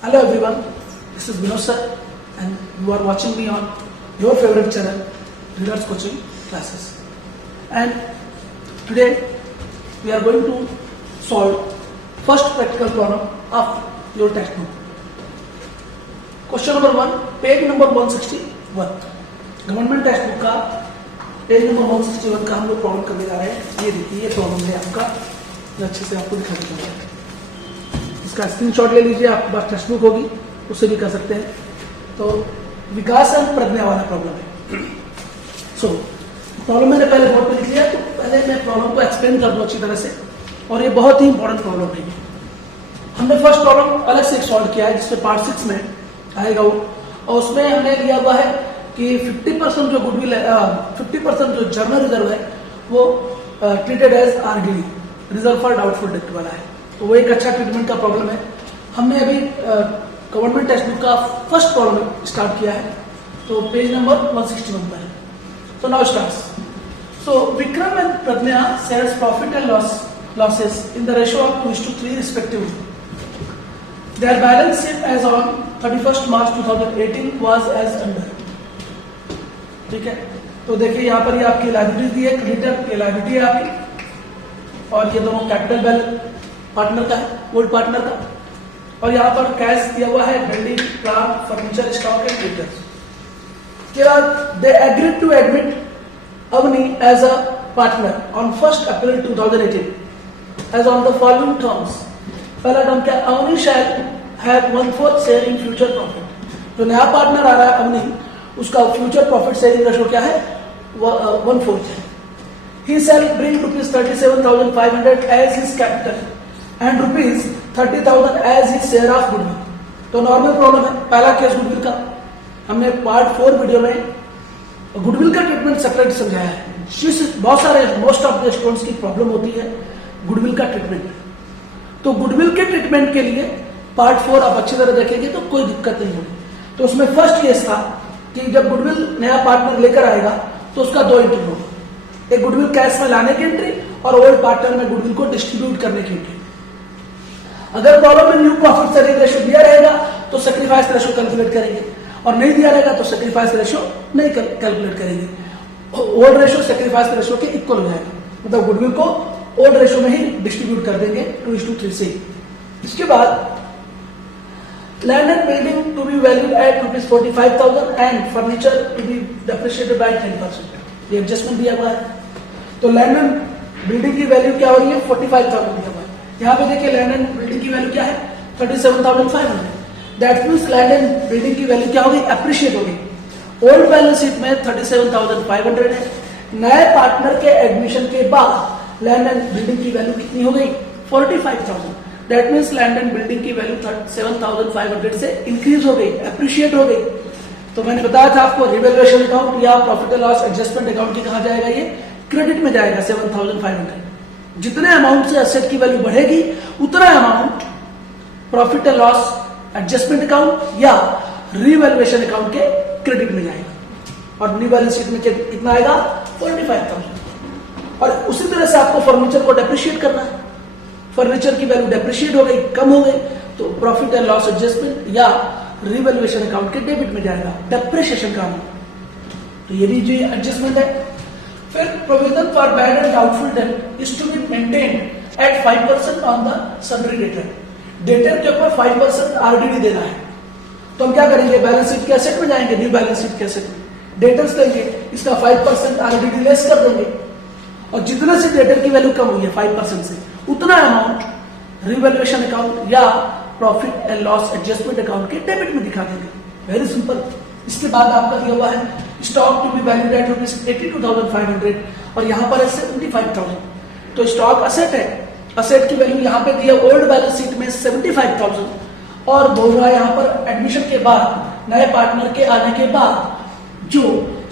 Hello everyone, this is Vinod sir and you are watching me on your favorite channel, Readers Coaching Classes. And today we are going to solve first practical problem of your textbook. Question number 1, page number 161. Government text book का page number 161 का हम लोग problem करने जा रहे हैं। ये देखिए, ये प्रॉब्लम है आपका, मैं अच्छे से आपको दिखा देता हूँ। इसका स्क्रीनशॉट ले लीजिए, आपके पास टेक्स्ट बुक होगी उससे भी कर सकते हैं। तो विकास एवं प्रज्ञा वाला प्रॉब्लम है। सो प्रॉब्लम मैंने पहले बोर्ड पे लिख लिया, तो पहले मैं प्रॉब्लम को एक्सप्लेन कर दूं अच्छी तरह से, और ये बहुत ही इंपॉर्टेंट प्रॉब्लम है। हमने फर्स्ट प्रॉब्लम अलग से सॉल्व किया है जिसमें पार्ट 6 में आएगा वो, और उसमें हमने लिया हुआ है कि 50% जो गुडविल है, 50% जो जर्नल रिजर्व है वो treated as RDD, reserve for doubtful debt वाला है। तो वो एक अच्छा ट्रीटमेंट का प्रॉब्लम है। हमने अभी गवर्नमेंट टेक्स्ट बुक का फर्स्ट प्रॉब्लम स्टार्ट किया है, तो पेज नंबर 161 पर है। So now starts. So Vikram and Pradnya shares profit and losses in the ratio of 2:3 respectively. Their balance sheet as on 31st March 2018 was as under. ठीक है, तो देखिए यहाँ पर ये आपकी लायबिलिटी दी है, क्रेडिटर ये लायबिलिटी है आपकी, और ये दोनों कैपिटल बैलेंस पार्टनर का है, ओल्ड पार्टनर का, और यहाँ पर कैश दिया हुआ है, building, plant, furniture, stock and creditors. के बाद they agreed to admit Avni as a partner on 1 April 2018 as on the following terms. पहला टर्म क्या, Avni shall have 1/4 share in future profit. जो नया पार्टनर आ रहा है अवनी, उसका फ्यूचर प्रॉफिट शेयरिंग रेशो क्या है, 1/4 है। He shall bring ₹37,500 as his capital and ₹30,000 as his share of goodwill. तो नॉर्मल प्रॉब्लम है, पहला केस गुडविल का। हमने पार्ट 4 वीडियो में गुडविल का ट्रीटमेंट सेपरेट समझाया है। बहुत सारे मोस्ट ऑफ द स्टूडेंट्स की प्रॉब्लम होती है गुडविल का ट्रीटमेंट। तो गुडविल के ट्रीटमेंट के लिए पार्ट 4 आप अच्छी तरह देखेंगे तो कोई दिक्कत नहीं होगी। तो उसमें फर्स्ट केस था कि जब गुडविल नया पार्टनर लेकर आएगा तो उसका 2 एंट्री होगा, एक गुडविल कैश में लाने की एंट्री और ओल्ड पार्टनर में गुडविल को डिस्ट्रीब्यूट करने की एंट्री। अगर प्रॉब्लम में न्यू प्रॉफिट शेयरिंग रेशो दिया रहेगा तो सैक्रिफाइस रेशो कैलकुलेट करेंगे, और नहीं दिया रहेगा तो सैक्रिफाइस रेशो नहीं कैलकुलेट करेंगे। ओल्ड रेशो सैक्रिफाइस रेशो के इक्वल हो जाएगा, मतलब गुडविल को ओल्ड रेशो में ही डिस्ट्रीब्यूट कर देंगे 2:3 से। इसके बाद land and building to be valued at ₹45,000 and furniture to be depreciated by 10%। ये एडजस्टमेंट दिया हुआ है। तो लैंड एंड बिल्डिंग की वैल्यू क्या हो रही है, 45,000 दिया हुआ है। यहाँ पे देखिए लैंड एंड बिल्डिंग की वैल्यू क्या है, 37,500। That means land and building की वैल्यू क्या होगी, एप्रिशिएट होगी। ओल्ड बैलेंस शीट में 37,500 है। नए पार्टनर के एडमिशन के बाद लैंड एंड बिल्डिंग की वैल्यू कितनी हो गई, 45,000। That means land and building की वैल्यू 7,500 से इंक्रीज हो गई, एप्रिशिएट हो गई। तो मैंने बताया था आपको, रिवैल्यूएशन अकाउंट या profit and loss adjustment account की कहा जाएगा, ये क्रेडिट में जाएगा 7,500। जितने अमाउंट से एसेट की वैल्यू बढ़ेगी उतना amount profit and loss adjustment account या रिवैल्यूएशन अकाउंट के क्रेडिट में जाएगा, और न्यू बैलेंस शीट में कितना आएगा, 45,000। और उसी तरह से आपको फर्नीचर को डेप्रिशिएट करना है। फर्नीचर की वैल्यू डेप्रिशिएट हो गई, कम हो गई, तो प्रॉफिट एंड लॉस एडजस्टमेंट या रिवैल्यूएशन अकाउंट के डेबिट में जाएगा, डेप्रिसिएशन का अमाउंट। तो ये भी जो एडजस्टमेंट है। फिर provision for bad and doubtful debt is to be maintained at 5% on the sundry debtor. Debtor के ऊपर 5% आरडीडी देना है। तो हम क्या करेंगे, बैलेंस शीट के एसेट में जाएंगे, न्यू बैलेंस शीट के एसेट में डेटर्स लेंगे, इसका 5% आरडीडी लेस कर देंगे, और जितना से डेटर की वैल्यू कम हुई है 5% से, उतना अमाउंट रिवैल्यूएशन अकाउंट या profit and loss adjustment account के डेबिट में दिखा देंगे। Very simple. इसके बाद आपका दिया हुआ है stock to be valued at ₹82,500 और यहाँ पर है 75,000। तो स्टॉक असेट है, असेट की वैल्यू यहाँ पे दी है ओल्ड बैलेंस शीट में 75,000, और बोल रहा है यहाँ पर एडमिशन के बाद, नए पार्टनर के आने के बाद जो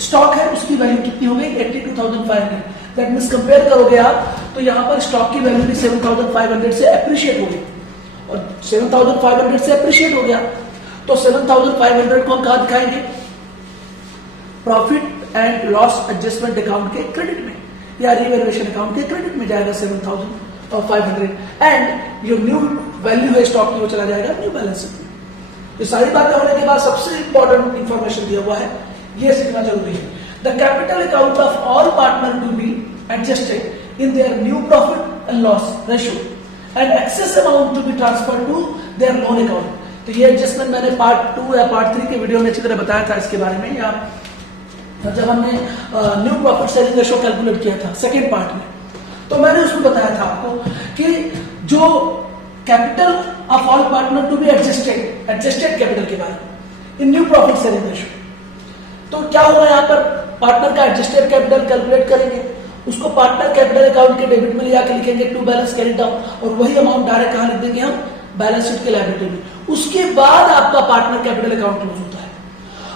स्टॉक है उसकी वैल्यू कितनी हो गई, 82,500। दैट मीन्स कंपेयर करोगे आप तो यहाँ पर स्टॉक की वैल्यू भी 7,500 से एप्रिशिएट हो गई, और 7,500 से एप्रिशिएट हो गया तो 7,500 को हम कहाँ दिखाएंगे, profit and loss adjustment account के क्रेडिट में या रिवैल्यूएशन अकाउंट के क्रेडिट में जाएगा 7,500, एंड जो न्यू वैल्यू है स्टॉक की वो चला जाएगा न्यू बैलेंस शीट में। ये सारी बातें होने के बाद सबसे इंपॉर्टेंट इंफॉर्मेशन दिया हुआ है, ये सीखना जरूरी है। The capital account of all partner to be adjusted in their new profit and loss ratio and excess amount to be transfer to their loan account. तो ये एडजस्टमेंट मैंने पार्ट 2 या पार्ट 3 के वीडियो में अच्छी तरह बताया था इसके बारे में, या जब हमने new profit sharing ratio calculate किया था सेकेंड पार्ट में, तो मैंने उसमें बताया था आपको कि जो capital of all partner to be adjusted capital के बारे में in new profit sharing ratio. तो क्या होगा, यहाँ पर पार्टनर का एडजस्टेड कैपिटल कैलकुलेट करेंगे, उसको पार्टनर कैपिटल अकाउंट के डेबिट में ले जाकर लिखेंगे टू बैलेंस कैरी डाउन, और वही अमाउंट डायरेक्ट कहाँ लिख देंगे हम, बैलेंस शीट के लायबिलिटी में। उसके बाद आपका पार्टनर कैपिटल अकाउंट क्लोज होता है।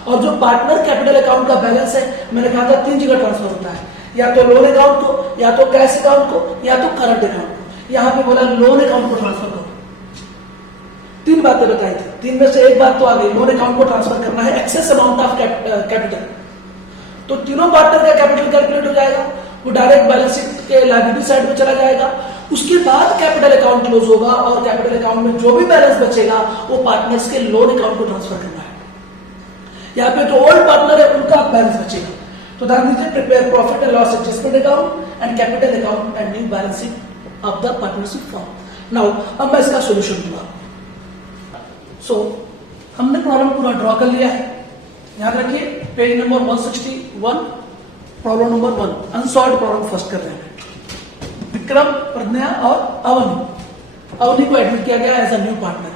और जो पार्टनर कैपिटल अकाउंट का बैलेंस है, मैंने कहा था 3 जगह ट्रांसफर होता है, या तो लोन अकाउंट को, या तो कैश अकाउंट को, या तो करंट अकाउंट को। यहाँ पे बोला लोन अकाउंट को ट्रांसफर करो। 3 बातें बताई थी, 3 में से एक बात तो आ गई, लोन अकाउंट को ट्रांसफर करना है एक्सेस अमाउंट ऑफ कैपिटल। तो तीनों पार्टनर का कैपिटल कैलकुलेट हो जाएगा, वो डायरेक्ट बैलेंस शीट के लायबिलिटी साइड में चला जाएगा। उसके बाद कैपिटल अकाउंट क्लोज होगा और कैपिटल अकाउंट में जो भी बैलेंस बचेगा वो पार्टनर्स के लोन अकाउंट को ट्रांसफर करना है। यहाँ पे जो ओल्ड पार्टनर है उनका बैलेंस बचेगा। तो ध्यान दीजिए, prepare profit and loss adjustment account and capital account and new balance sheet of the partnership form. Now अब मैं इसका सोल्यूशन दूंगा। सो हमने प्रॉब्लम पूरा ड्रॉ कर लिया है। याद रखिए, page number 161, problem number 1, unsolved problem first कर रहे हैं। विक्रम, प्रज्ञा और अवनी को एडमिट किया गया एज अ न्यू पार्टनर।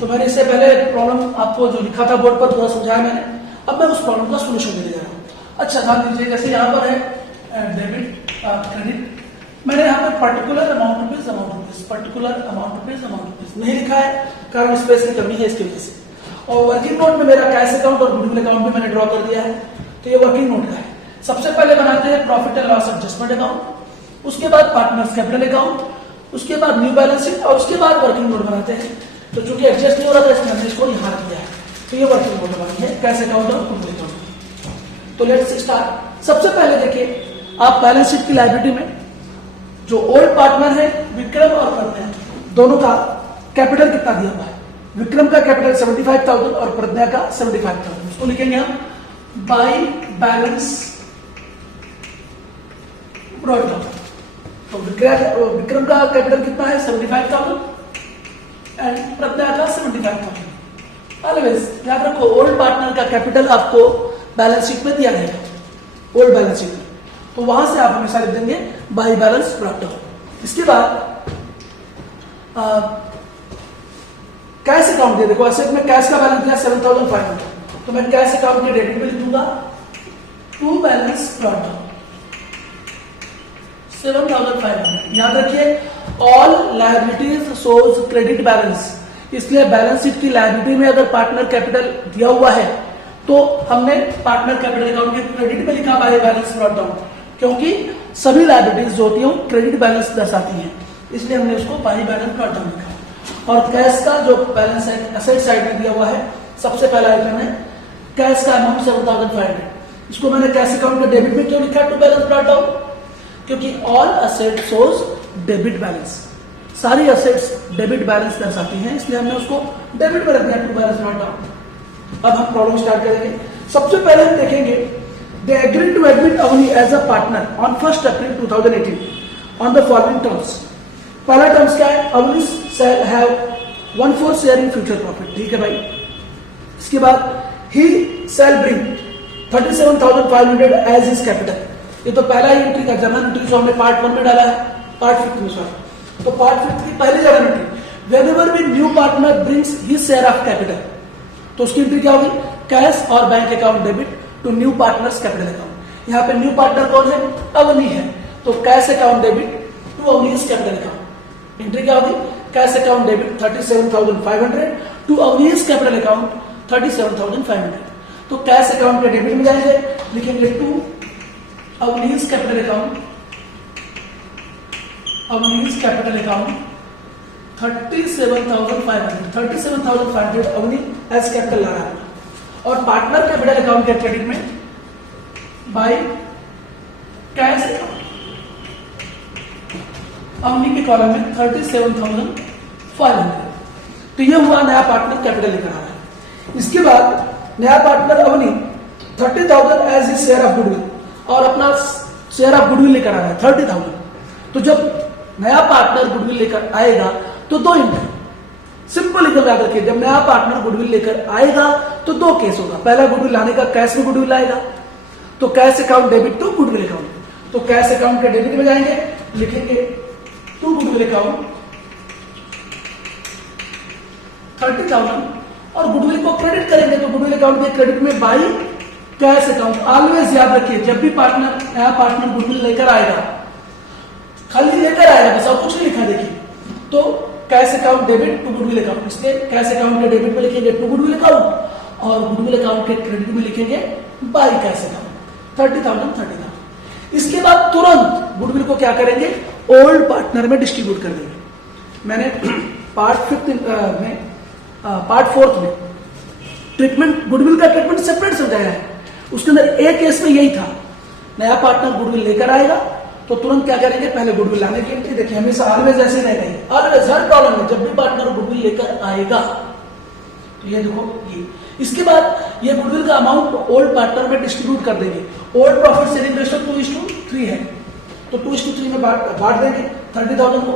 तो मैंने इससे पहले प्रॉब्लम आपको जो लिखा था बोर्ड पर थोड़ा समझाया मैंने, अब मैं उस प्रॉब्लम का सोल्यूशन देने जा रहा हूँ। अच्छा ध्यान दीजिए, जैसे यहाँ पर है डेबिट क्रेडिट, मैंने यहाँ पर particular amount rupees particular amount rupees नहीं लिखा है, कारण स्पेस की कमी है इसकी वजह से। और वर्किंग नोट में मेरा कैश अकाउंट और गुडविल अकाउंट भी मैंने ड्रॉ कर दिया है। तो ये वर्किंग नोट का है। सबसे पहले बनाते हैं profit and loss adjustment account, उसके बाद पार्टनर्स कैपिटल अकाउंट, उसके बाद न्यू बैलेंस शीट और उसके बाद वर्किंग नोट बनाते हैं। तो चूंकि एडजस्ट नहीं हो रहा था इसमें हमने इसको यहाँ किया है। तो ये वर्किंग नोट बनी है, कैश अकाउंट और गुडविल अकाउंट। तो लेट्स स्टार्ट। सबसे पहले देखिए, आप बैलेंस शीट की लायबिलिटी में जो ओल्ड पार्टनर है विक्रम और प्रज्ञा, दोनों का कैपिटल कितना दिया हुआ है। विक्रम का कैपिटल 75,000 और प्रज्ञा का 75,000। उसको लिखेंगे हम बाय बैलेंस ब्रॉट डाउन। तो विक्रम का कैपिटल कितना है 75,000 एंड प्रज्ञा का 75,000। ऑलवेज याद रखो, ओल्ड पार्टनर का कैपिटल आपको बैलेंस शीट में दिया जाएगा, ओल्ड बैलेंस शीट में, तो वहां से आप हमेशा लिख देंगे बाय बैलेंस ब्रॉट डाउन। इसके बाद कैश अकाउंट दे, देखो असेट में कैश का बैलेंस दिया 7,500, तो मैं कैश अकाउंट के डेबिट में लिख दूंगा टू बैलेंस ब्रॉट डाउन 7,500। याद रखिए, all liabilities shows credit balance, इसलिए बैलेंस शीट की लायबिलिटी में अगर पार्टनर कैपिटल दिया हुआ है तो हमने पार्टनर कैपिटल अकाउंट के क्रेडिट में लिखा बाय बैलेंस ब्रॉट डाउन, क्योंकि सभी लायबिलिटीज जो होती हैं क्रेडिट बैलेंस दर्शाती हैं, इसलिए हमने उसको बाय बैलेंस ब्रॉट डाउन लिखा। और कैश का जो बैलेंस है असेट साइड में दिया हुआ है, सबसे पहला आइटम है कैश का अमाउंट 7,500, इसको मैंने कैश अकाउंट के डेबिट में क्यों लिखा टू बैलेंस ब्रॉट डाउन, क्योंकि all asset shows debit balance, सारी असेट्स डेबिट बैलेंस दर्शाती हैं, इसलिए हमने उसको डेबिट में रख दिया टू बैलेंस ब्रॉट डाउन। अब हम प्रॉब्लम स्टार्ट करेंगे। सबसे पहले हम देखेंगे, they agreed to admit Avni as a partner on 1 April 2018 on the following terms. पहला टर्म्स क्या है, Avni shall have 1/4 share in future profit, ठीक है भाई। इसके बाद ही shall bring 37,500 as his capital, ये तो पहला ही एंट्री का जर्नल एंट्री जो हमने पार्ट 1 में डाला है, पार्ट 5 में सॉरी, तो पार्ट 5 की पहली journal entry, whenever we new partner brings his share of capital, तो उसकी एंट्री क्या होगी, कैश और bank account debit to new partners capital account. यहाँ पे न्यू पार्टनर कौन है, अवनी है, तो cash account debit to Avni's capital account. Entry क्या होगी, cash account debit 37,500 to Avni's capital account 37,500। तो कैश अकाउंट के डेबिट में जाएंगे, लिखेंगे to Avni's capital account, अवनीज capital account 37,500 Avni as capital ला रहा है, और पार्टनर कैपिटल अकाउंट के क्रेडिट में बाय कैश अकाउंट, अवनी के कॉलम में 37,500। तो ये हुआ नया पार्टनर कैपिटल लेकर आ रहा है। इसके बाद नया partner Avni 30,000 as is share of goodwill, और अपना शेयर ऑफ गुडविल लेकर आ रहा है 30,000। तो जब नया पार्टनर गुडविल लेकर आएगा तो दो एंट्री, सिंपल एकदम याद रखिए, जब नया पार्टनर गुडविल लेकर आएगा तो दो केस होगा। पहला गुडविल लाने का कैश में गुडविल आएगा, तो cash account debit to goodwill account, तो कैश अकाउंट के डेबिट में जाएंगे, लिखेंगे टू गुडविल अकाउंट 30,000, और गुडविल को क्रेडिट करेंगे तो गुडविल अकाउंट के क्रेडिट में बाई कैश अकाउंट। ऑलवेज याद रखिए, जब भी पार्टनर नया पार्टनर गुडविल लेकर आएगा, खाली लेकर आएगा बस, और कुछ नहीं लिखा देखिए, तो cash account debit to goodwill account, इसलिए कैश अकाउंट के डेबिट में लिखेंगे टू गुडविल अकाउंट, और गुडविल अकाउंट के क्रेडिट में लिखेंगे बाई कैश अकाउंट 30,000। इसके बाद तुरंत गुडविल को क्या करेंगे, ओल्ड पार्टनर में डिस्ट्रीब्यूट कर देंगे। मैंने पार्ट फोर्थ में ट्रीटमेंट, गुडविल का ट्रीटमेंट सेपरेट समझाया है, उसके अंदर एक केस में यही था, नया पार्टनर गुडविल लेकर आएगा तो तुरंत क्या करेंगे, पहले गुडविल लाने की एंट्री। देखिए हमेशा ऑलवेज ऐसे नहीं रहेंगे, ऑलवेज हर प्रॉब्लम में जब भी पार्टनर गुडविल लेकर आएगा तो ये देखो ये, इसके बाद ये गुडविल का अमाउंट ओल्ड पार्टनर में डिस्ट्रीब्यूट कर देंगे। ओल्ड प्रॉफिट शेयरिंग रेशियो 2:3 है, तो 2:3 में बांट देंगे 30,000 को,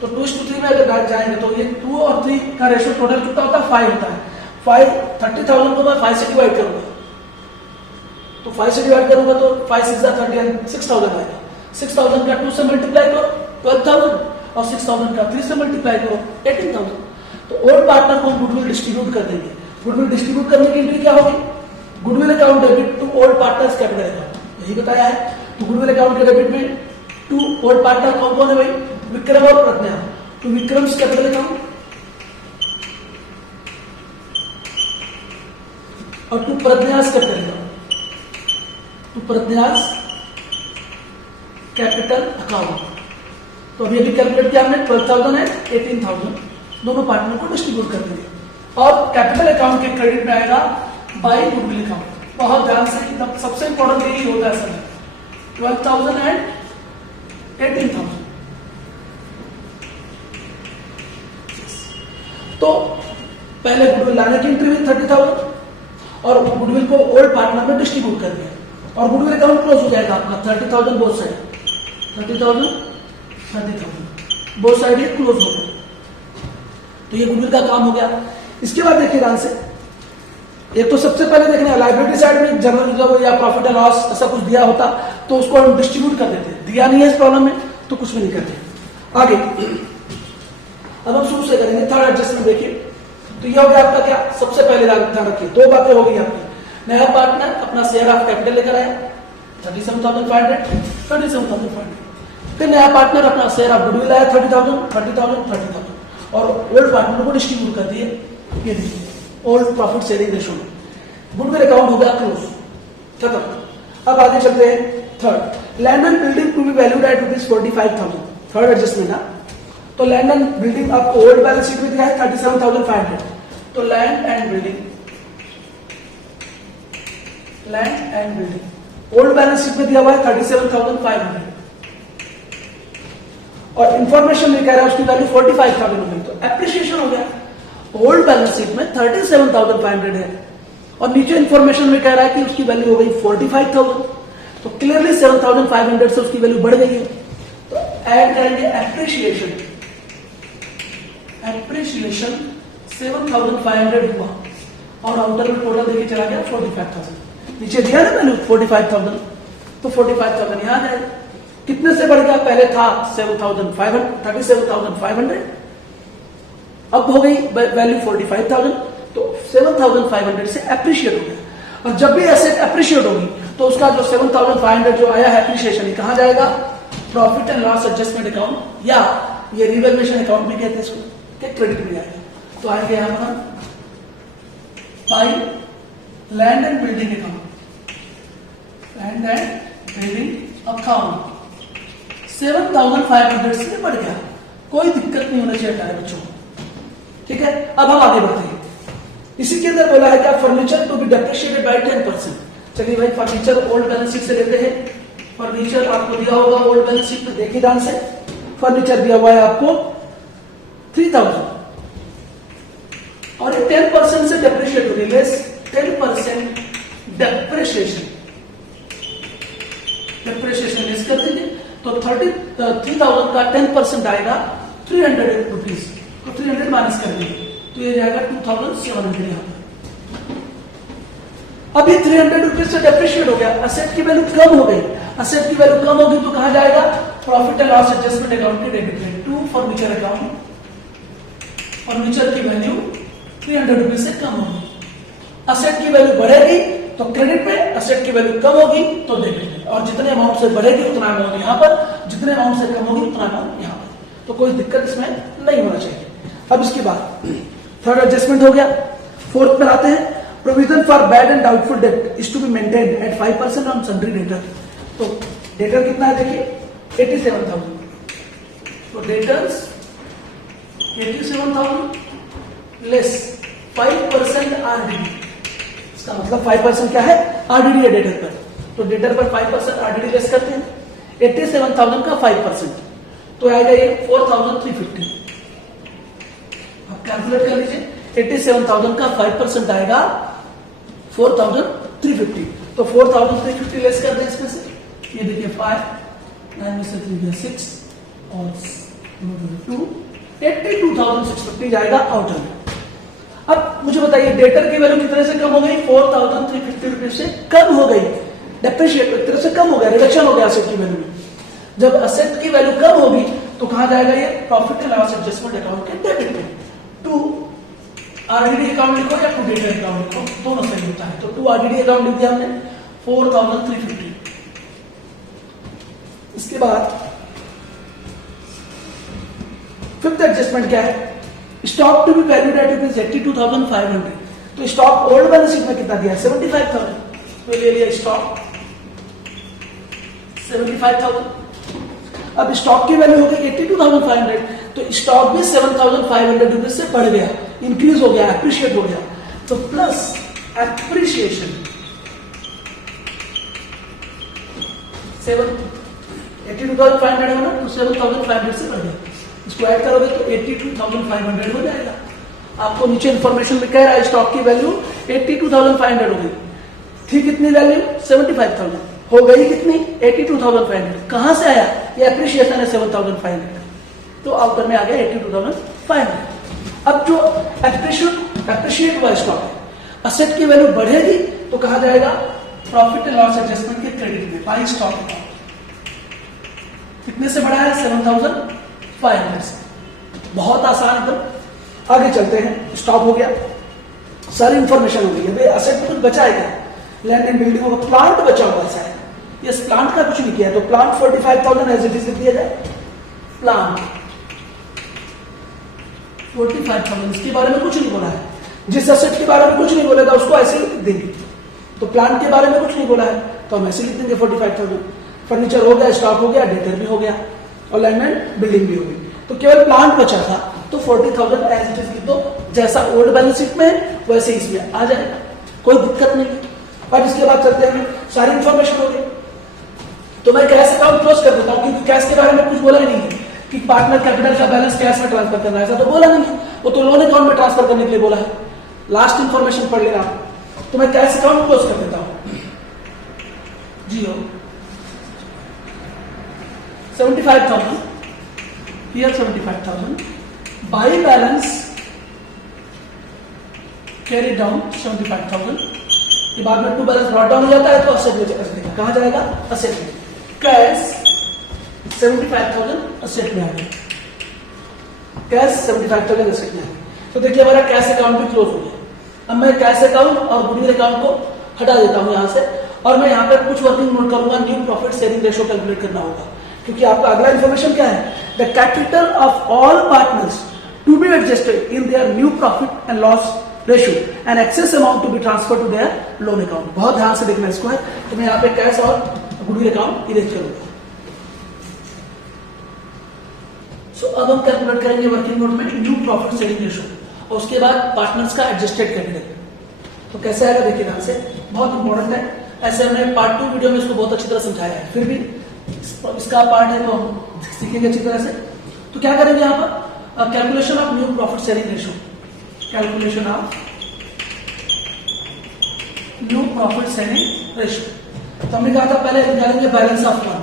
तो 2:3 में अगर जाएंगे तो ये 2 और 3 का रेशियो टोटल कितना होता है, 5 होता है। 30,000 को मैं 5 से डिवाइड करूंगा, तो 5 से डिवाइड करूंगा तो 5 6 30 6,000 आएगा। 6,000 का 2 से मल्टीप्लाई करो 12,000, और 6,000 का 3 से मल्टीप्लाई करो 18,000। तो ओल्ड पार्टनर को गुडविल डिस्ट्रीब्यूट कर देंगे। गुडविल डिस्ट्रीब्यूट करने की एंट्री क्या होगी, goodwill account debit to old partners' capital account, यही बताया है। तो गुडविल अकाउंट के डेबिट में टू ओल्ड पार्टनर कौन कौन है भाई, विक्रम और प्रज्ञा, तो विक्रम्स कैपिटल अकाउंट, और to Pragya's capital account, to Pragya's capital account. तो अभी अभी कैलकुलेट किया हमने, 12,000 है 18,000, दोनों पार्टनर को डिस्ट्रीब्यूट कर देंगे। और कैपिटल अकाउंट के क्रेडिट में आएगा बाई गुडविल अकाउंट। बहुत ध्यान से, एकदम सबसे इंपॉर्टेंट यही होता है सर, 12,000 एंड 18,000। तो पहले गुडविल लाने की एंट्री हुई 30,000, और गुडविल को ओल्ड पार्टनर में डिस्ट्रीब्यूट कर दिया, और गुडविल अकाउंट क्लोज हो जाएगा आपका 30,000 बोथ साइड, 30,000 बोथ साइड ये क्लोज हो गया। तो ये गुडविल का काम हो गया। इसके बाद देखिए ध्यान से, एक तो सबसे पहले देखना लाइबिलिटी साइड में जनरल रिजर्व या प्रॉफिट एंड लॉस ऐसा कुछ दिया होता तो उसको हम डिस्ट्रीब्यूट कर देते, दिया नहीं है इस प्रॉब्लम में तो कुछ भी नहीं करते। आगे अब हम शुरू से करेंगे थर्ड एडजस्टमेंट। देखिए तो ये हो गया आपका क्या, सबसे पहले ध्यान रखिए दो बातें हो गई आपकी। नया पार्टनर अपना शेयर ऑफ कैपिटल लेकर आया 37,500, फिर नया पार्टनर अपना शेयर ऑफ गुडविल आया 30,000, और ओल्ड पार्टनर को डिस्ट्रीब्यूट कर दिए। ये देखिए ओल्ड प्रॉफिट शेयरिंग रेशियो में गुडविल अकाउंट हो गया क्लोज, खत्म। अब आगे चलते हैं third, land and building to be valued at ₹45,000, third adjustment है। तो लैंड एंड बिल्डिंग आपको ओल्ड बैलेंस शीट में दिया है 37,500, तो land and building old balance sheet में दिया हुआ है 37,500, और इंफॉर्मेशन में कह रहा है उसकी वैल्यू 45,000 हो गई, तो एप्रिसिएशन हो गया। ओल्ड बैलेंस शीट में 37,500 है, और नीचे इंफॉर्मेशन में कह रहा है कि उसकी वैल्यू हो गई 45,000, तो क्लियरली 7,500 से उसकी वैल्यू बढ़ गई है। तो ऐड करेंगे एप्रिसिएशन 7,500 हुआ, और आउटर में टोटल देखिए चला गया 45,000, नीचे दिया ना वैल्यू 45,000, तो 45,000 यहां आ जाएगा। कितने से बढ़ गया, पहले था 37,500, अब हो गई वैल्यू 45,000, तो 7,500 से एप्रिशिएट हो गया। और जब भी एसेट एप्रिशिएट होगी तो उसका जो 7,500 जो आया है एप्रिशिएशन, ये कहां जाएगा, profit and loss adjustment account, या ये रिवैल्यूएशन अकाउंट भी कहते हैं इसको, के क्रेडिट में आएगा। तो आएंगे यहां पर by land and building account 7,500 से बढ़ गया, कोई दिक्कत नहीं होना चाहिए हमारे बच्चों को, ठीक है। अब हम आगे बढ़ते हैं। इसी के अंदर बोला है क्या, furniture to be depreciated by 10%। चलिए भाई फर्नीचर ओल्ड बैलेंस शीट से लेते हैं। फर्नीचर आपको दिया होगा ओल्ड बैलेंस शीट में, देखिए ध्यान से, फर्नीचर दिया हुआ है आपको 3,000, और ये 10% से डेप्रिशिएट हो गई, लेस 10% डेप्रिशिएशन लेस कर देंगे तो 33,000 का 10% आएगा 300 रुपीज, तो 300 माइनस कर देंगे तो ये जाएगा 2,700 यहाँ पर। अब ये 300 रुपीज से डेप्रिशिएट हो गया, असेट की वैल्यू कम हो गई, असेट की वैल्यू कम होगी तो कहां जाएगा, profit and loss adjustment account के डेबिट में, टू फर्नीचर अकाउंट, फर्नीचर की वैल्यू 300 रुपीज से कम होगी, असेट की वैल्यू बढ़ेगी तो क्रेडिट पे, असेट की वैल्यू कम होगी तो डेबिट में, और जितने अमाउंट से बढ़ेगी उतना अमाउंट यहाँ पर, जितने अमाउंट से कम होगी उतना अमाउंट यहाँ पर, तो कोई दिक्कत इसमें नहीं होना चाहिए। अब इसके बाद थर्ड एडजस्टमेंट हो गया, फोर्थ में आते हैं, provision for bad and doubtful debt is to be maintained at 5% on sundry debtor. तो डेटर कितना है देखिए 87,000, तो डेटर्स 87,000 लेस 5% आरडीडी, इसका मतलब 5% क्या है, आरडीडी है डेटर पर, तो डेटर पर 5% आरडीडी लेस करते हैं, 87,000 का 5% तो आएगा ये 4,350। आप कैलकुलेट कर लीजिए, 87,000 का 5% आएगा 4,350, तो 4,350 लेस कर दें इसमें से, ये देखिए 5 9 में से 3 गया 6 और 2 82,650 जाएगा आउटर में। अब मुझे बताइए डेटर की वैल्यू कितने से कम हो गई, 4,350 रुपीज से कम हो गई, डेप्रिशिएट एक तरह से कम हो गया, रिडक्शन हो गया असेट की वैल्यू में। जब असेट की वैल्यू कम होगी तो कहां जाएगा ये, profit and loss adjustment account के डेबिट में, टू आरडीडी अकाउंट लिखो या टू डेटर अकाउंट लिखो, दोनों सही होता है, तो टू आरडीडी अकाउंट लिख दिया हमने 4,350। इसके बाद फिफ्थ एडजस्टमेंट क्या है, stock to be valued at rupees 82,500, तो स्टॉक ओल्ड बैलेंस शीट में कितना दिया 75,000, तो ले लिया स्टॉक 75,000। अब स्टॉक की वैल्यू हो गई 82,500, तो स्टॉक भी 7,500 रुपीज से बढ़ गया, इंक्रीज हो गया, एप्रिशिएट हो गया, तो प्लस एप्रिशिएशन 82,500 है ना, तो 7,500 से बढ़ गया, इसको ऐड करोगे तो 82,500 हो जाएगा। आपको नीचे इंफॉर्मेशन में कह रहा है स्टॉक की वैल्यू 82,500 हो गई, थी कितनी वैल्यू 75,000, हो गई कितनी 82,500, कहां से आया, ये एप्रिशिएशन है 7,500, तो आउटर में आ गया 82,500। अब जो एप्रिशिएट हुआ स्टॉक है, असेट की वैल्यू बढ़ेगी तो कहा जाएगा प्रॉफिट एंड लॉस एडजस्टमेंट के क्रेडिट में, बाई स्टॉक अकाउंट, कितने से बढ़ा है 7,500 से, बहुत आसान एकदम। आगे चलते हैं, स्टॉक हो गया, सारी इंफॉर्मेशन हो गई है, असेट में कुछ बचा है क्या, लैंड एंड बिल्डिंग होगा, प्लांट बचा हुआ है, इस प्लांट का कुछ नहीं किया, तो प्लांट 45,000 एज इट इज दिया जाए, प्लांट 45,000, इसके बारे में कुछ नहीं बोला है, जिस एसेट के बारे में कुछ नहीं बोला था उसको ऐसे लिख देंगे, तो प्लांट के बारे में कुछ नहीं बोला है तो हम ऐसे लिख देंगे 45,000। फर्नीचर हो गया, स्टॉक हो गया, डेटर भी हो गया और लैंड एंड बिल्डिंग भी हो गई, तो केवल प्लांट बचा था, तो 40,000 एज इट इज लिख दो, जैसा ओल्ड बैलेंस शीट में वैसे इसमें आ जाएगा, कोई दिक्कत नहीं है। अब इसके बाद चलते हैं, सारी इंफॉर्मेशन हो गई, तो मैं कैश अकाउंट क्लोज कर देता हूं, क्योंकि कैश के बारे में कुछ बोला ही नहीं है कि पार्टनर कैपिटल का बैलेंस कैश में ट्रांसफर करना है, ऐसा तो बोला नहीं है, वो तो लोन अकाउंट में ट्रांसफर करने के लिए बोला है, लास्ट इंफॉर्मेशन पढ़ लेना। तो मैं कैश अकाउंट क्लोज कर देता हूं, जियो 75,000, here 75,000, by balance carry down 75,000 के बाद में टू बैलेंस ब्रॉट डाउन हो जाता है तो असेट में चला जाएगा, कहां जाएगा असेट में, कैश 75,000 असेट में आ गया, कैश 75,000 असेट में आ गया। तो देखिए हमारा कैश अकाउंट भी क्लोज हो गया। अब मैं कैश अकाउंट और गुडविल अकाउंट को हटा देता हूं यहां से, और मैं यहां पर कुछ वर्किंग नोट करूंगा, new profit sharing ratio calculate करना होगा, क्योंकि आपका अगला इंफॉर्मेशन क्या है, the capital of all partners to be adjusted in their new profit and loss ratio and excess amount to be transfer to their loan account. बहुत ध्यान से देखना इसको है, तो मैं यहाँ पे कैश और गुडविल अकाउंट इरेज करूंगा। सो अब हम कैलकुलेट करेंगे वर्किंग नोट में न्यू प्रॉफिट शेयरिंग रेशियो, और उसके बाद पार्टनर्स का एडजस्टेड कैपिटल। तो कैसे आएगा देखिए ध्यान से, बहुत इंपॉर्टेंट है, ऐसे हमने पार्ट 2 वीडियो में इसको बहुत अच्छी तरह समझाया है, फिर भी इसका पार्ट है तो हम सीखेंगे अच्छी तरह से। तो क्या करेंगे यहाँ पर, calculation of new profit sharing ratio, calculation of new profit sharing ratio. तो हमने कहा था पहले निकालेंगे balance of one,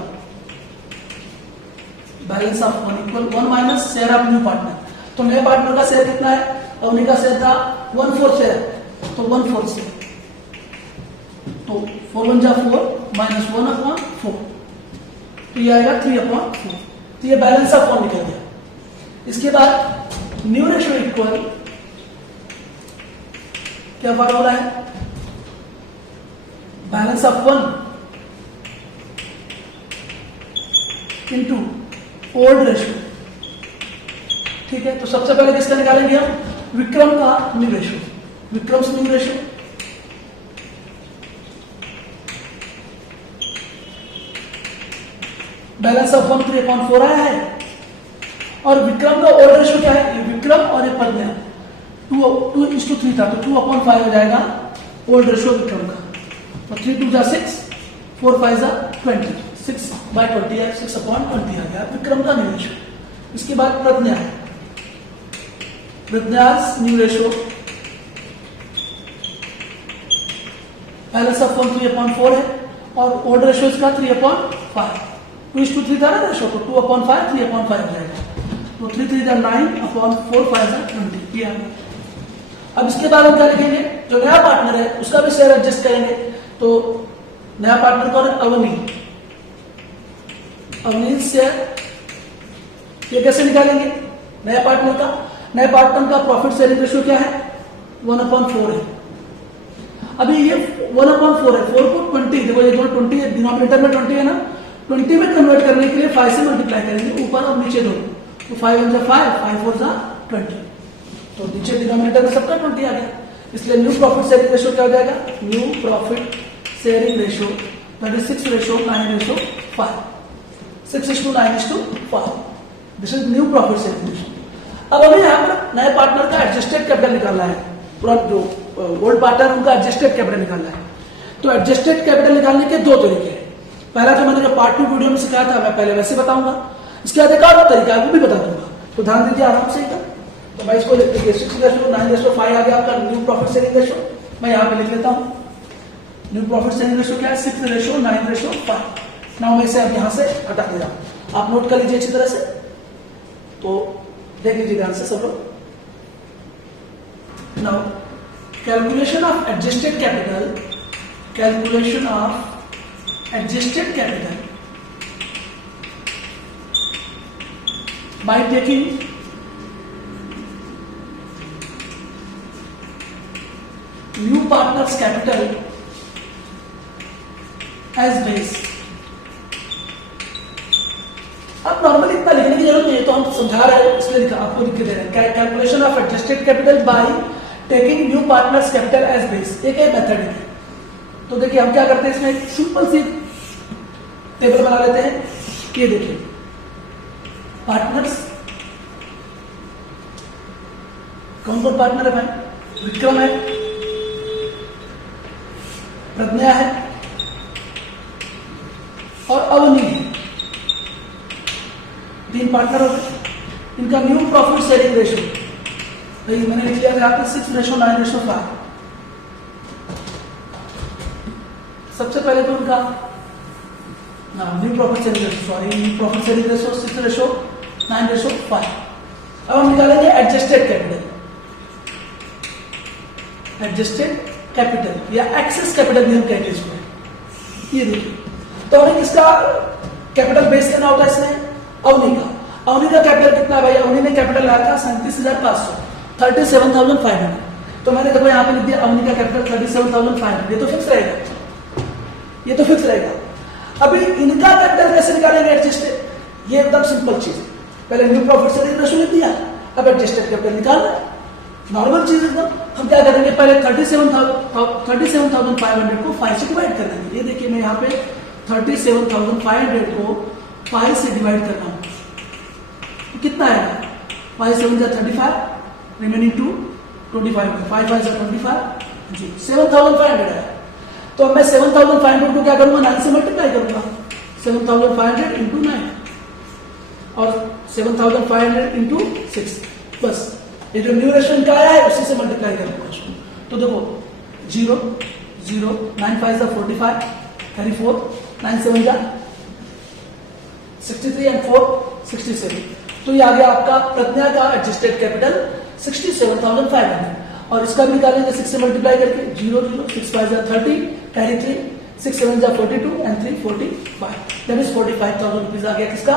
balance of one equal one minus share of new partner. तो नए पार्टनर का शेयर कितना है, अवनी का शेयर था 1/4 शेयर, तो 1/4 शेयर, तो 4 1 जा 4 माइनस 1/4, तो ये आएगा 3/4। तो ये बैलेंस ऑफ वन निकल गया। इसके बाद न्यू रेशियो इक्वल क्या फॉर्मूला है, balance of one into old ratio. ठीक है, तो सबसे पहले किसका निकालेंगे हम, विक्रम का new ratio, Vikram new ratio. Balance of one 3/4 आया है, और विक्रम का ओल्ड रेशियो क्या है, ये विक्रम और ये पद में 2:3 था, तो 2/5 हो जाएगा ओल्ड रेशियो विक्रम का। तो 3 2 जा 6, 4 5 जा 20, 6/20 है, 6/20 आ गया विक्रम का न्यू रेशियो। इसके बाद प्रज्ञा है, Pragya's new ratio, balance of one 3/4 है, और ओल्ड रेशियो इसका 3/5, 2:3 था ना रेशियो, तो 2/5 3/5 हो जाएगा। तो 3 3 जा 9/4 5 जा 20। अब इसके बाद हम क्या लिखेंगे, जो नया पार्टनर है उसका भी शेयर एडजस्ट करेंगे। तो नया पार्टनर कौन है, अवनी, अवनी शेयर, ये कैसे निकालेंगे नया पार्टनर का, नए पार्टनर का प्रॉफिट शेयरिंग रेशियो क्या है, 1/4 है। अभी ये 1/4 है, 4 को 20, देखो ये 20 है, डिनोमिनेटर में 20 है ना, 20 में कन्वर्ट करने के लिए 5 से मल्टीप्लाई करेंगे, ऊपर और नीचे दोनों, तो 5 1 जा 5, 5 4 जा 20, तो नीचे डिनोमिनेटर में सबका 20 आ गया। इसलिए न्यू प्रॉफिट शेयरिंग रेशियो क्या हो जाएगा, new profit sharing ratio 6:9:5, 6:9:5, this is new profit sharing ratio. अब हमें यहाँ पर नए पार्टनर का एडजस्टेड कैपिटल निकालना है, पूरा जो ओल्ड पार्टनर उनका एडजस्टेड कैपिटल निकालना है। तो एडजस्टेड कैपिटल निकालने के दो तरीके हैं। पहला तो मैंने जो पार्ट 2 वीडियो में सिखाया था, मैं पहले वैसे बताऊंगा, इसके बाद एक और तरीका है वो भी बता दूंगा, तो ध्यान दीजिए आराम से एकदम। तो मैं इसको लिख लीजिए, 6:9:5 आ गया आपका न्यू प्रॉफिट शेयरिंग रेशियो। मैं यहाँ पे लिख लेता हूँ, न्यू प्रॉफिट शेयरिंग रेशियो क्या है, 6:9:5। नाउ मैं इसे अब यहाँ से हटा दे रहा हूँ, आप नोट कर लीजिए अच्छी तरह से, तो देख लीजिए ध्यान से सब लोग। Now calculation of adjusted capital, calculation of adjusted capital by taking new partners capital as base. अब नॉर्मली इतना लिखने की जरूरत नहीं है, तो हम समझा रहे हैं इसलिए आपको लिख के दे रहे हैं। Calculation of adjusted capital by taking new partners capital as base, एक मेथड है। तो देखिए हम क्या करते हैं, इसमें एक सिंपल सी टेबल बना लेते हैं। ये देखिए पार्टनर्स, कौन कौन पार्टनर है भाई, विक्रम है, प्रज्ञा है और अवनी है, 3 पार्टनर होते हैं। इनका न्यू प्रॉफिट शेयरिंग रेशियो मैंने लिख लिया था यहाँ पे 6:9:5। सबसे पहले तो उनका new profit sharing ratio, new profit sharing ratio 6:9:5। अब हम निकालेंगे एडजस्टेड कैपिटल, एडजस्टेड कैपिटल या एक्सेस कैपिटल भी हम कहते हैं इसको। ये देखिए, तो हमें किसका कैपिटल बेस करना होता है इसमें, अवनी का। अवनी का कैपिटल कितना है भाई, अवनी ने कैपिटल लाया था 37,500, 37,500। तो मैंने देखो यहाँ पे लिख दिया अवनी का कैपिटल 37,500, ये तो फिक्स रहेगा, ये तो फिक्स रहेगा। अभी इनका कैपिटल कैसे निकालेंगे एडजस्टेड, ये एकदम सिंपल चीज है। पहले न्यू प्रॉफिट शेयरिंग रेशियो लिख दिया, अब एडजस्टेड कैपिटल निकालना है, नॉर्मल चीज एकदम। हम क्या करेंगे, पहले 37,500 को 5 से डिवाइड कर देंगे। ये देखिए मैं यहाँ पे 37,500 को 5 से डिवाइड कर रहा हूँ, तो कितना आएगा, 5 7 जा 35, रिमेनिंग 2 25, 5 5 जा 25 जी, 7,500 है। तो मैं 7,500 को क्या करूंगा, 9 से मल्टीप्लाई करूंगा, 7,500 इंटू 9 और 7,500 इंटू 6, बस ये जो न्यू रेशो इनका आया है उसी से मल्टीप्लाई करेंगे उसको। तो देखो 0 0 9 5 45 कैरी 4 9 7 63 एंड 4 67। तो ये आ गया आपका प्रज्ञा का एडजस्टेड कैपिटल 67,500 और इसका भी निकालेंगे 6 से मल्टीप्लाई करके 0 0 6 5 30 carry 3 6 7 42 and 3 45 that is 45,000 rupees आ गया किसका,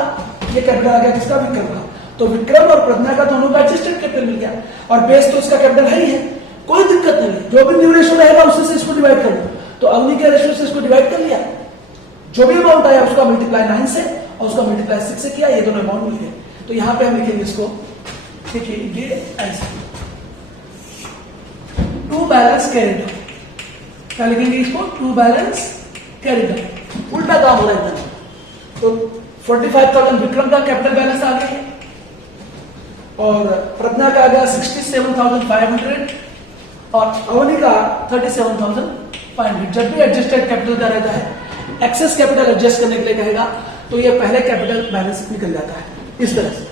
ये कैपिटल आ गया किसका, विक्रम का। तो विक्रम और प्रज्ञा का दोनों का एडजस्टेड कैपिटल मिल गया और बेस तो इसका कैपिटल है ही है, कोई दिक्कत नहीं है। जो भी न्यू रेशो रहेगा उससे से इसको डिवाइड कर लो। तो अवनी के रेशो से इसको डिवाइड कर लिया, जो भी अमाउंट आया उसका मल्टीप्लाई 9 से और उसका मल्टीप्लाई 6 से किया, ये दोनों अमाउंट मिल गए। तो यहां पे हम लिखेंगे इसको, देखिए ये ऐसे 2 बैलेंस कैरिड आउट, क्या लिखेंगे इसको, 2 बैलेंस कैरिड आउट, उल्टा काम हो रहा है। तो 45,000 विक्रम का कैपिटल बैलेंस आ गया है और प्रज्ञा का आ गया 67,500 और अवनी का 37,500। जब भी एडजस्टेड कैपिटल का रहता है, एक्सेस कैपिटल एडजस्ट करने के लिए कहेगा तो ये पहले कैपिटल बैलेंस निकल जाता है इस तरह से।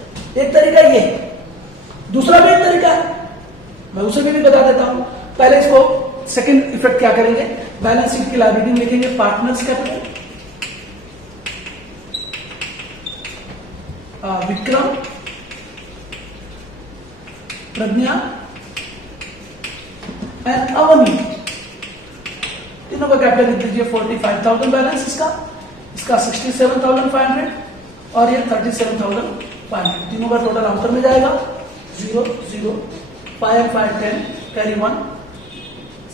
एक तरीका ये, दूसरा भी एक तरीका है, मैं उसे भी बता देता हूं। पहले इसको सेकंड इफेक्ट क्या करेंगे, बैलेंस शीट की लायबिलिटी लिखेंगे partners capital Vikram Pragya and Avni, तीनों का कैपिटल लिख दीजिए 45,000 बैलेंस इसका 67,500 और ये 37,500, तीनों का टोटल आंसर में जाएगा 0 0 5 5 10 carry 1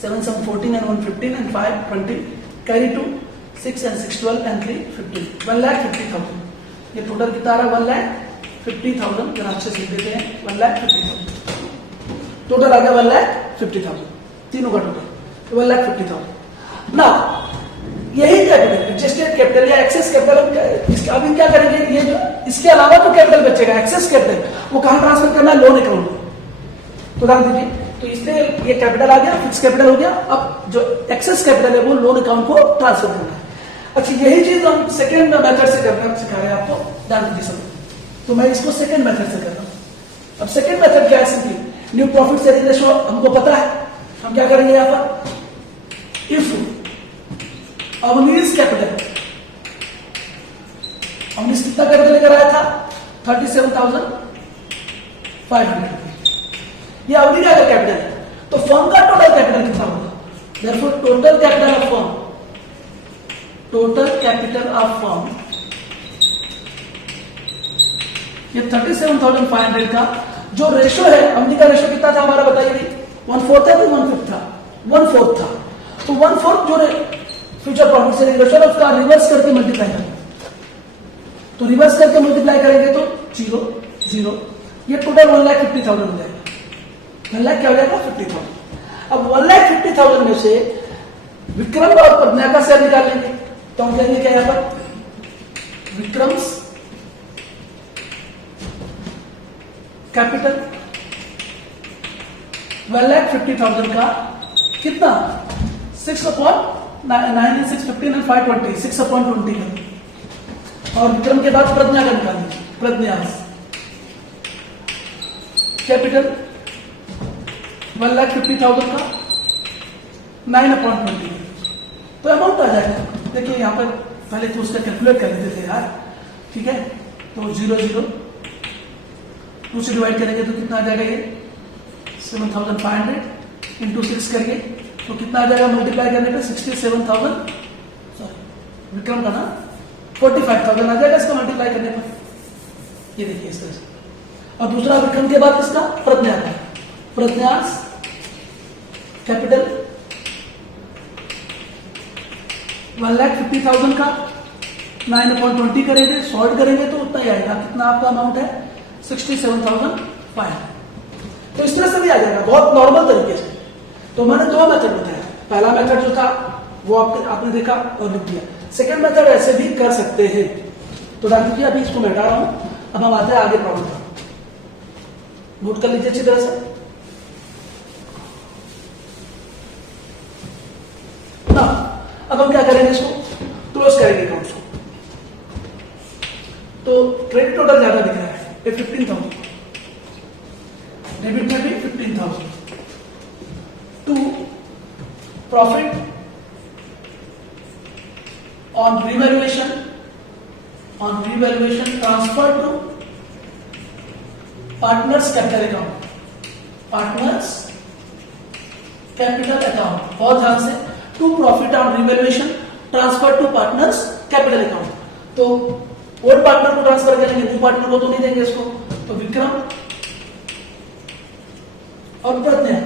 7 7 14 and 1 15 and 5 20 carry 2 6 and 6 12 and 3 15 1,50,000। ये टोटल कितना आ रहा है 1,50,000, जरा अच्छे से लिख देते हैं 1,50,000 टोटल आ गया 1,50,000 तीनों का टोटल 1,50,000। ना यही कैपिटल एडजस्टेड कैपिटल या एक्सेस कैपिटल, अभी क्या करेंगे, ये जो इसके अलावा जो कैपिटल बचेगा एक्सेस कैपिटल वो कहां ट्रांसफर करना है, लोन अकाउंट में। तो ध्यान दीजिए, तो इसलिए ये कैपिटल आ गया, फिक्स कैपिटल हो गया, अब जो एक्सेस कैपिटल है वो लोन अकाउंट को ट्रांसफर करना है। अच्छा यही चीज हम सेकेंड मेथड से करना सिखा रहे हैं आपको, ध्यान दीजिए सब। तो मैं इसको सेकेंड मेथड से कर रहा हूं। अब सेकेंड मेथड क्या है, simply new profit sharing ratio हमको पता है, हम क्या करेंगे यहां पर, इफ अवनीश कैपिटल, अवनीश कितना कैपिटल लेकर आया था 37,500, ये अवनी का कैपिटल है, तो फर्म का टोटल कैपिटल कितना होगा, therefore total capital of firm, total capital of firm ये 37,500 का जो रेशो है, अवनी का रेशो कितना था हमारा बताइए, 1/4 था कि 1/5 था, 1/4 था। तो 1/4 जो फ्यूचर प्रॉफिट शेयरिंग रेशो है उसका रिवर्स करके मल्टीप्लाई करेंगे, तो रिवर्स करके मल्टीप्लाई करेंगे तो 0 0, ये टोटल 1,50,000 हो जाएगा, 1 लाख क्या हो जाएगा 50,000। अब 1,50,000 में से विक्रम और प्रज्ञा का शेयर निकाल लेंगे, तो हम कहेंगे क्या यहां पर, विक्रम्स कैपिटल 1,50,000 का कितना 6/9 6 15 and 5 20 6/20 का, और विक्रम के बाद प्रज्ञा का निकाल दीजिए, प्रज्ञा कैपिटल 1,50,000 का 9/20, तो अमाउंट आ जाएगा। देखिए यहां पर पहले तो उसका कैलकुलेट कर लेते थे यार, ठीक है, तो 0 0 2 से डिवाइड करेंगे तो कितना आ जाएगा, ये 7,500 इंटू 6 करिए तो कितना आ जाएगा, मल्टीप्लाई करने पे 67,000, सॉरी विक्रम का ना 45,000 आ जाएगा इसका मल्टीप्लाई करने पर, ये देखिए इस तरह से। और दूसरा विक्रम के बाद इसका प्रज्ञा का, प्रज्ञास कैपिटल 1,50,000 का 9/20 करेंगे, सॉल्व करेंगे तो उतना ही आएगा, कितना आपका अमाउंट है 67,500। तो इस तरह से भी आ जाएगा बहुत नॉर्मल तरीके से। तो मैंने 2 मेथड बताया, पहला मेथड जो था वो आपने देखा और लिख दिया, सेकेंड मेथड ऐसे भी कर सकते हैं। तो देखिए अभी इसको मैं हटा रहा हूं, अब हम आते हैं आगे प्रॉब्लम पर, नोट कर लीजिए अच्छी तरह से ना। अब हम क्या करेंगे, इसको क्लोज करेंगे अकाउंट्स को। तो क्रेडिट टोटल ज्यादा दिख रहा है 15,000, डेबिट में भी 15,000 to profit on revaluation transfer to partners capital account, बहुत ध्यान से, to profit on revaluation transfer to partners capital account. तो ओल्ड पार्टनर को ट्रांसफर करेंगे, न्यू पार्टनर को तो नहीं देंगे इसको। तो विक्रम और प्रज्ञा,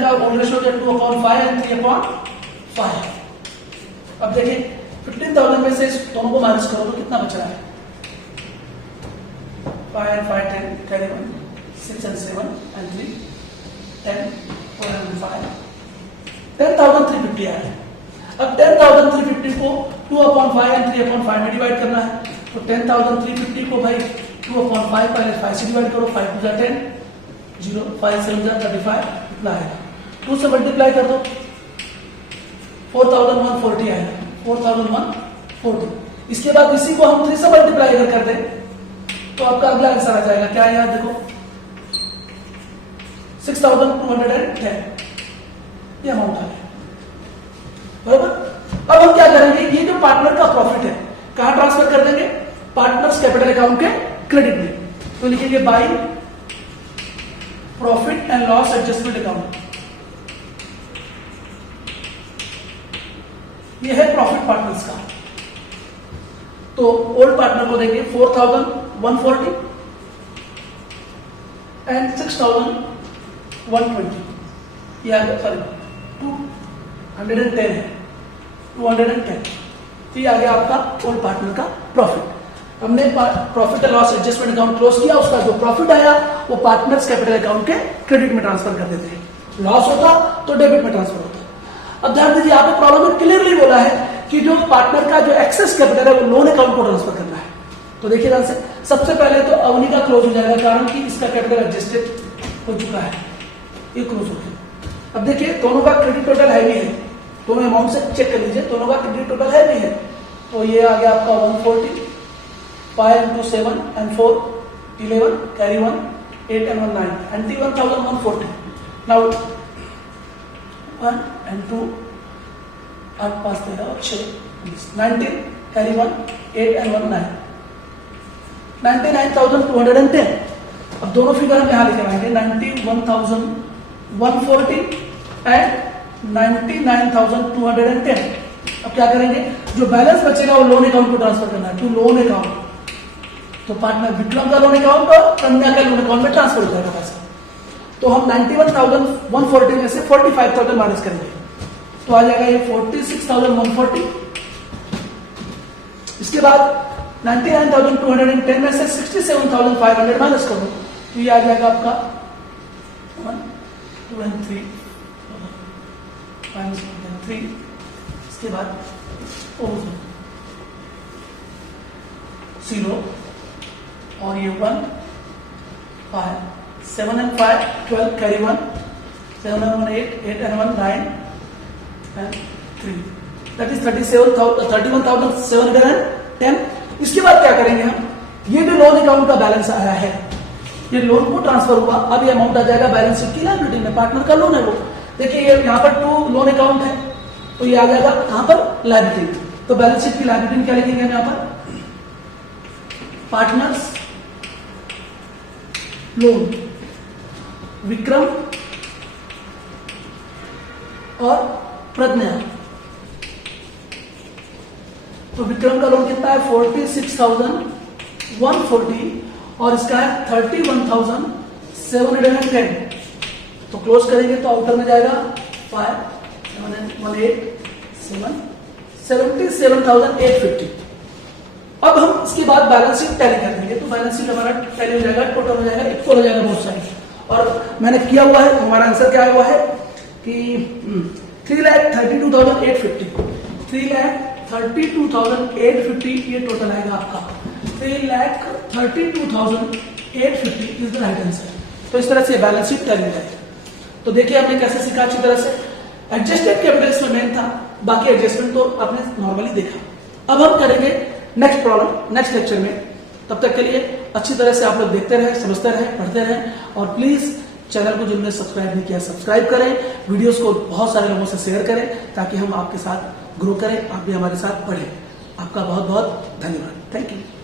का ओल्ड रेशियो 2/5 एंड 3/5। अब देखिए 15,000 में से इस दोनों को माइनस करो तो कितना बच रहा है? 5 and 5 10 carry 1, 6 and 7 and 3 10 4 and 5 10,350 आया है। अब 10,350 को 2/5 and 3/5 में डिवाइड करना है। तो 10,350 को भाई 2/5 पहले 5 से डिवाइड करो, 5 2 10 0 5 7 35 इतना आएगा। 2 से मल्टीप्लाई कर दो 4,140 आएगा, 4,140। इसके बाद इसी को हम 3 से मल्टीप्लाई अगर कर दें तो आपका अगला आंसर आ जाएगा। क्या याद देखो 6,210 ये अमाउंट आ गया, बराबर। अब हम क्या करेंगे, ये जो पार्टनर का प्रॉफिट है कहां ट्रांसफर कर देंगे? पार्टनर्स कैपिटल अकाउंट के क्रेडिट में। तो लिखेंगे by profit and loss adjustment account. ये है प्रॉफिट पार्टनर्स का। तो ओल्ड पार्टनर को देंगे 4,140 एंड 6,120। ये आ गया, सॉरी 210 है, 210। ये आ गया आपका ओल्ड पार्टनर का प्रॉफिट। हमने profit and loss adjustment account close किया, उसका जो प्रॉफिट आया वो पार्टनर्स कैपिटल अकाउंट के क्रेडिट में ट्रांसफर कर देते हैं। लॉस होता तो डेबिट में ट्रांसफर होता। अब ध्यान दीजिए, यहाँ पे प्रॉब्लम में क्लियरली बोला है कि जो पार्टनर का जो एक्सेस कैपिटल है वो लोन अकाउंट को ट्रांसफर करना है। तो देखिए ध्यान से, सबसे पहले तो अवनी का क्लोज हो जाएगा, कारण कि इसका कैपिटल एडजस्टेड हो चुका है, ये क्लोज हो गया। अब देखिए दोनों का क्रेडिट टोटल हैवी है, दोनों अमाउंट से चेक कर लीजिए, दोनों का क्रेडिट टोटल हैवी है। तो ये आ गया आपका 140, 5 into 7 and 4 11 carry 1 8 and 1 9 and 1,140. Now 1 and 2 8 5 13 और 6 19 carry 1 8 and 1 9 99,210। अब दोनों फिगर हम यहाँ लिखे आएंगे 91,140 एंड 99,210। अब क्या करेंगे, जो बैलेंस बचेगा वो लोन अकाउंट को ट्रांसफर करना है, टू लोन अकाउंट। तो पार्टनर विक्रम का लोन अकाउंट और कन्या का लोन अकाउंट में ट्रांसफर हो जाएगा पैसा। तो हम 91,140 में से 45,000 माइनस करेंगे, तो आ जाएगा ये 46,140। इसके बाद 99,210 में से 67,500 माइनस करो, तो ये आ जाएगा आपका 1 2 and 3 माइनस 3। इसके बाद 0 और ये 1 5 7 and 5 12 carry 1 7 and 1 8 8 and 1 9 and 3 that is 31,710। इसके बाद क्या करेंगे हम, ये जो लोन अकाउंट का बैलेंस आया है, ये लोन को ट्रांसफर हुआ, अब ये अमाउंट आ जाएगा बैलेंस शीट की लायबिलिटी में। पार्टनर का लोन है वो, देखिए ये यहाँ पर 2 लोन अकाउंट है, तो ये आ जाएगा कहां पर, लायबिलिटी। तो बैलेंस शीट की लायबिलिटी में क्या लिखेंगे हम यहाँ पर, पार्टनर्स लोन विक्रम और प्रज्ञा। तो विक्रम का लोन कितना है 46,140 और इसका है 31,710। तो क्लोज करेंगे तो आउटर में जाएगा 5 7 1 8 7 77,850। अब हम इसके बाद बैलेंस शीट टैली कर देंगे, तो बैलेंस शीट हमारा टैली हो जाएगा, टोटल हो जाएगा, इक्वल हो जाएगा बहुत सारी। और मैंने किया हुआ है, हमारा आंसर क्या हुआ है कि 3,32,850 3,32,850 ये टोटल आएगा आपका। 3,32,850 इज द राइट आंसर। तो इस तरह से बैलेंस शीट टैली हो जाएगी। तो देखिए हमने कैसे सीखा अच्छी तरह से। एडजस्टेड कैपिटल इसमें मेन था, बाकी एडजस्टमेंट तो आपने नॉर्मली देखा। अब हम करेंगे नेक्स्ट प्रॉब्लम नेक्स्ट लेक्चर में। तब तक के लिए अच्छी तरह से आप लोग देखते रहें, समझते रहें, पढ़ते रहें और प्लीज चैनल को जिन्होंने सब्सक्राइब नहीं किया सब्सक्राइब करें, वीडियोस को बहुत सारे लोगों से शेयर करें ताकि हम आपके साथ ग्रो करें, आप भी हमारे साथ पढ़ें। आपका बहुत बहुत धन्यवाद। Thank you.